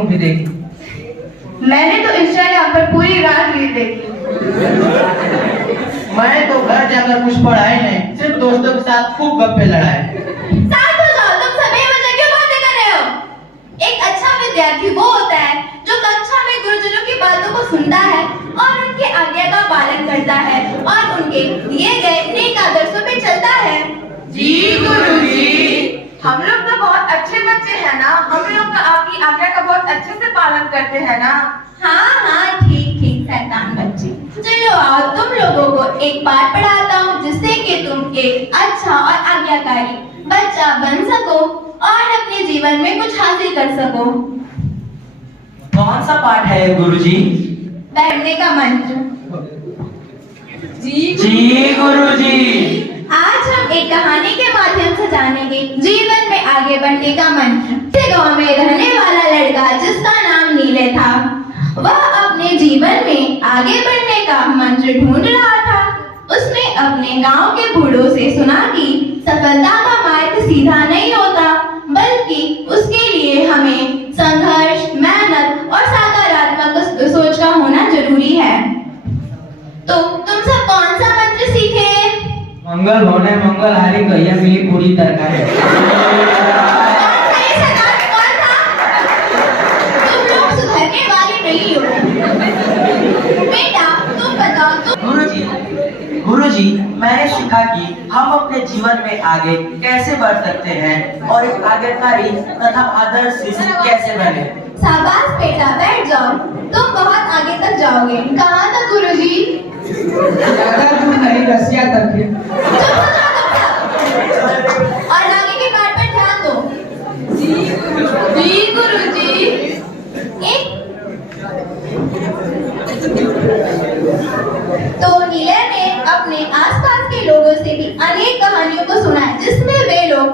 Movie देखी? मैंने तो इंस्टाग्राम पर पूरी रात रील देखी। मैं तो घर जाकर कुछ पढ़ा ही नहीं, सिर्फ दोस्तों के साथ खूब गप्पे लड़ाए। शांत हो जाओ, तुम सभी मुझे क्यों बातें कर रहे हो? एक अच्छा विद्यार्थी वो होता है जो कक्षा में गुरुजनों की बातों को सुनता है और उनके आज्ञा का पालन करता है और उनके दिए गए नेक आदर्शों पे चलता है। जी गुरुजी। हम लोग तो बहुत अच्छे बच्चे हैं ना, हम लोग तो आपकी आज्ञा का बहुत अच्छे से पालन करते हैं ना। हाँ हाँ, ठीक ठीक शैतान बच्चे। चलो आओ, तुम लोगों को एक पाठ पढ़ाता हूँ जिससे कि तुम एक अच्छा और आज्ञाकारी बच्चा बन सको और अपने जीवन में कुछ हासिल कर सको। कौन सा पाठ है गुरुजी? बैठने का मंत्र। जी गुरुजी। आज हम एक कहानी के माध्यम से जानेंगे जीवन में आगे बढ़ने का मंत्र। गांव में रहने वाला लड़का जिसका नाम नीले था, वह अपने जीवन में आगे बढ़ने का मंत्र ढूंढ रहा था। उसने अपने गांव के बूढ़ों से सुना कि सफलता का मार्ग सीधा नहीं होता, बल्कि उसके लिए हमें संघर्ष, मेहनत और सकारात्मक सोच का होना जरूरी है। तो तुम सब कौन सा मंत्र सीखे? मंगल होने मंगल हारी कहिया मिली पूरी तरकारी। कौन था? तुम लोग सुधरने वाले नहीं हो। बेटा तुम बताओ, तुम गुरुजी, मैंने सीखा कि हम अपने जीवन में आगे कैसे बढ़ सकते हैं और एक आज्ञाकारी तथा आदर्श शिक्षक कैसे बने। शाबाश बेटा, बैठ जाओ, तुम बहुत आगे तक जाओगे। कहाँ तक गुरुजी? ज्यादा दूर नहीं, रसिया तक है। चुप हो जाओ तुम सब और आगे के पाठ पर ध्यान दो। जी गुरुजी। तो नीले ने अपने आसपास के लोगों से भी अनेक कहानियों को सुना है जिसमें वे लोग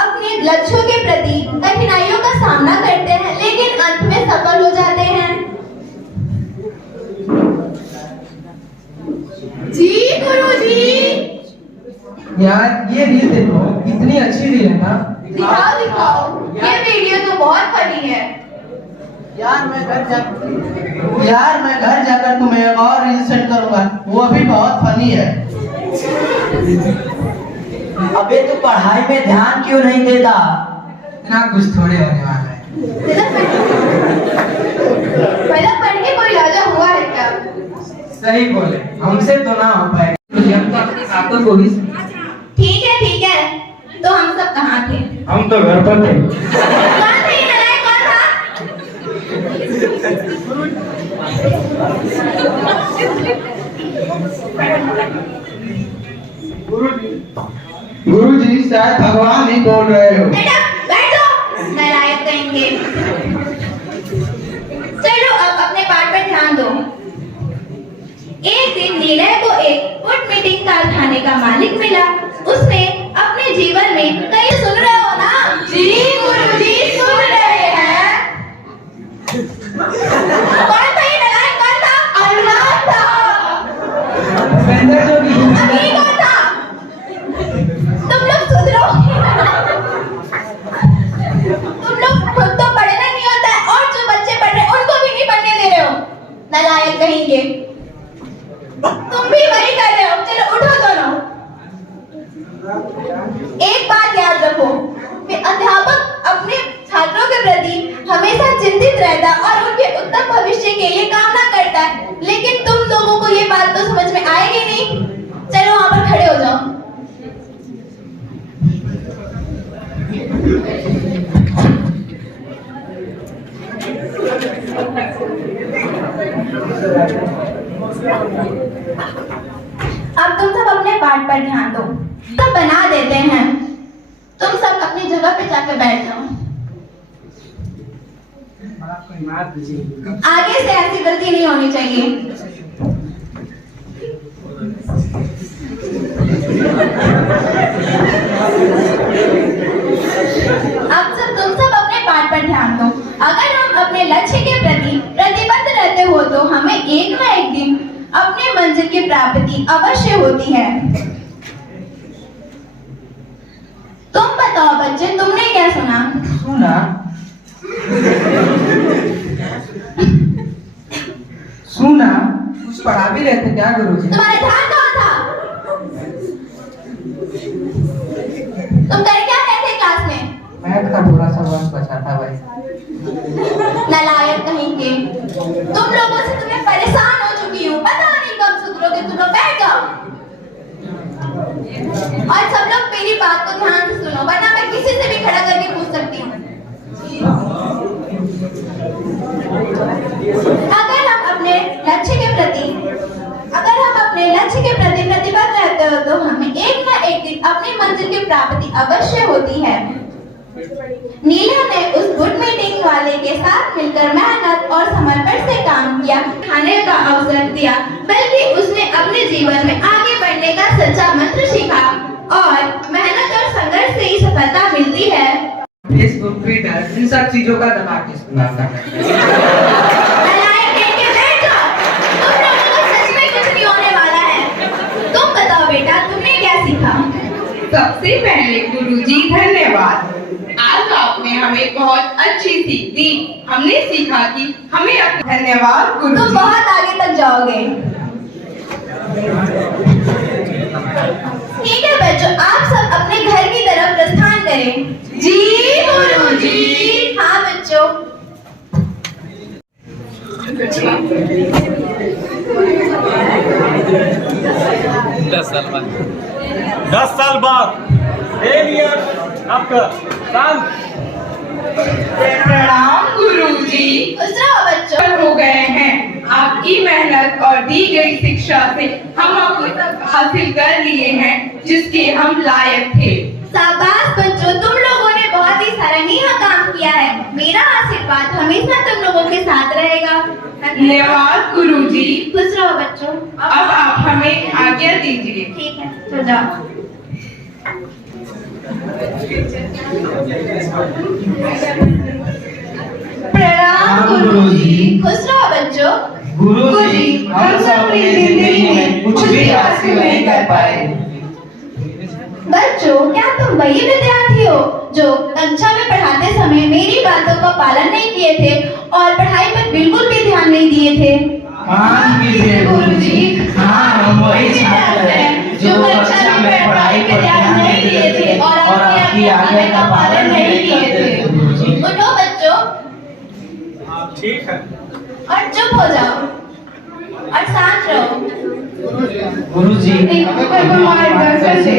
अपने लक्ष्यों के प्रति कठिनाइयों का सामना करते हैं लेकिन अंत में सफल हो जाते हैं। जी गुरुजी। यार ये रील देखो, कितनी अच्छी रील है ना। दिखाओ दिखाओ, ये वीडियो तो बहुत फनी है। यार मैं घर जाकर तुम्हें और रील सेंड करूंगा, वो भी बहुत फनी है। अबे तू पढ़ाई में ध्यान क्यों नहीं देता? इतना कुछ थोड़े होने वाला है। पहले पढ़ के कोई राजा हुआ है क्या? सही बोले, हमसे तो ना हो पाए। आपको को भी ठीक है, तो हम सब कहाँ थे? हम तो घर पर थे। कौन थे ये नालायक? कौन था? गुरुजी शायद भगवान ही बोल रहे हो। बेटा बैठो, नालायक कहेंगे। चलो अब अपने पाठ पर ध्यान दो। एक दिन नीले को एक फूड मीटिंग कारखाने का मालिक मिला। उसने अपने जीवन में कई सुन रहे हो ना? जी गुरुजी सुन रहे हैं। कौन था ये नालायक? कौन था? अल्लाह था। अभी कौन था? तुम लोग सुधरो। तुम लोग खुद तो पढ़ना नहीं होता है और जो बच्चे पढ़ रहे उनको भी नहीं पढ़ने दे रहे हो। नालायक कहेंगे। तुम भी वही कर रहे हो। चलो उठो दोनों। एक बात याद रखो कि अध्यापक अपने छात्रों के प्रति हमेशा चिंतित रहता है और उनके उत्तम भविष्य के लिए कामना करता है, लेकिन तुम लोगों को ये बात तो समझ में आएगी नहीं। चलो वहां पर खड़े हो जाओ। अब तुम सब अपने पाठ पर ध्यान दो। सब बना देते हैं। तुम सब अपनी जगह पे जाकर बैठ जाओ। आगे से ऐसी गलती नहीं होनी चाहिए। अब तुम सब अपने पाठ पर ध्यान दो। अगर हम अपने लक्ष्य के प्रति प्रतिबद्ध रहते हो तो हमें एक ना एक दिन अपने मंजिल की प्राप्ति अवश्य होती है। तुम बताओ बच्चे, तुमने क्या सुना? सुना ही रहे थे क्या गुरुजी? तुम्हारा ध्यान कहाँ था? तुम कर क्या रहे थे क्लास में? मैथ का थोड़ा सा वर्क बचा था भाई। नालायक कहीं के। तुम लोगों से तुम्हें परेशान हो चुकी हूँ, पता नहीं कब सुधरोगे। तुम लोग बैठ जाओ और सब लोग मेरी बात को ध्यान से सुनो, वरना मैं किसी से भी खड़ा करके पूछ सकती हूँ। अगर हम अपने लक्ष्य के प्रति प्रतिबद्ध रहते हो तो हमें एक न एक दिन अपनी मंजिल की प्राप्ति अवश्य होती है। नीला ने उस गुड मीटिंग वाले के साथ मिलकर मेहनत और समर्पण से काम किया, खाने का अवसर दिया, बल्कि उसने अपने जीवन में आगे बढ़ने का सच्चा मंत्र सीखा और मेहनत और संघर्ष से ही सफलता मिलती है। फेसबुक, ट्विटर, इन सब चीजों का दिमाग इस्तेमाल करना चाहिए। नालायक कहीं के, बैठ जाओ। तुम लोगों को सच में कुछ नहीं होने वाला है। तुम बताओ बेटा, तुमने क्या सीखा? सबसे पहले गुरुजी धन्यवाद। आज आपने हमें बहुत अच्छी सीख दी। हमने सीखा कि हमें अपने धन्यवाद तुम गुरुजी। बहुत आगे तक जाओगे। ठीक है बच्चों, आप सब अपने घर की तरफ प्रस्थान करें। जी गुरुजी। हाँ बच्चों। दस साल बाद आपका शांत। प्रणाम गुरुजी। खुश रहो बच्चों। सफल हो गए हैं। आपकी मेहनत और दी गई शिक्षा से हम अब तक हासिल कर लिए हैं जिसके हम लायक थे। शाबाश बच्चों, तुम लोगों ने बहुत ही सराहनीय काम किया है। मेरा आशीर्वाद हमेशा तुम लोगों के साथ रहेगा। धन्यवाद गुरुजी। खुश रहो बच्चों। अब आप हमें आज्ञा दीजिए। ठीक है, तो जाओ। प्रणाम गुरुजी। खुश रहो बच्चों। गुरुजी, हम सब अपनी जिंदगी में कुछ भी हासिल नहीं कर पाए। बच्चों, क्या तुम वही विद्यार्थी हो जो कक्षा में पढ़ाते समय मेरी बातों का पालन नहीं किए थे और पढ़ाई पर बिल्कुल भी ध्यान नहीं दिए थे? मान कीजिए गुरुजी, हाँ हम वही छात्र हैं जो कक्षा में पढ़ाई पर ध्यान नहीं दिए थे और आपकी आज्ञा का पालन नहीं किए थे गुरुजी। उठो बच्चों ठीक है। और चुप हो जाओ और शांत रहो। गुरुजी, हमें कोई मार्गदर्शन दे।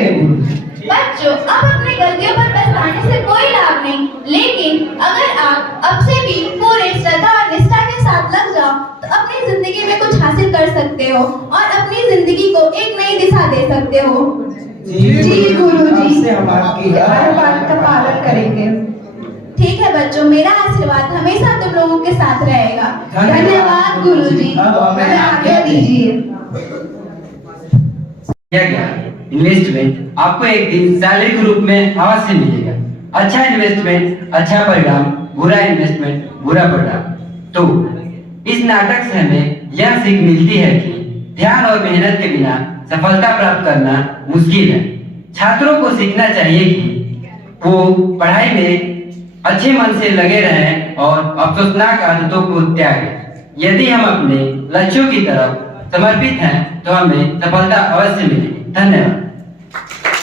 बच्चों, अब अपनी गलतियों पर पछताने से कोई लाभ नहीं, लेकिन अगर आप अब से भी पूरे श्रद्धा और निष्ठा के साथ लग जाओ तो अपनी जिंदगी में कुछ हासिल कर सकते हो और अपनी जिंदगी को एक नई दिशा दे सकते हो। जी गुरुजी, से हम आपकी हर बात का पालन करेंगे। ठीक है बच्चों, मेरा आशीर्वाद हमेशा तुम लोगों के साथ रहेगा। धन्यवाद गुरुजी। अब हमें आज्ञा दीजिए। क्या इन्वेस्टमेंट आपको एक दिन सैलरी के रूप में अवश्य मिलेगा। अच्छा इन्वेस्टमेंट अच्छा परिणाम, बुरा इन्वेस्टमेंट बुरा परिणाम। तो इस नाटक से हमें यह सीख मिलती है कि ध्यान और मेहनत के बिना सफलता प्राप्त करना मुश्किल है। छात्रों को सीखना चाहिए कि वो पढ़ाई में अच्छे मन से लगे रहें और अफसोसनाक आदतों को त्यागें। यदि हम अपने लक्ष्यों की तरफ समर्पित हैं तो हमें सफलता अवश्य मिलेगी। धन्यवाद।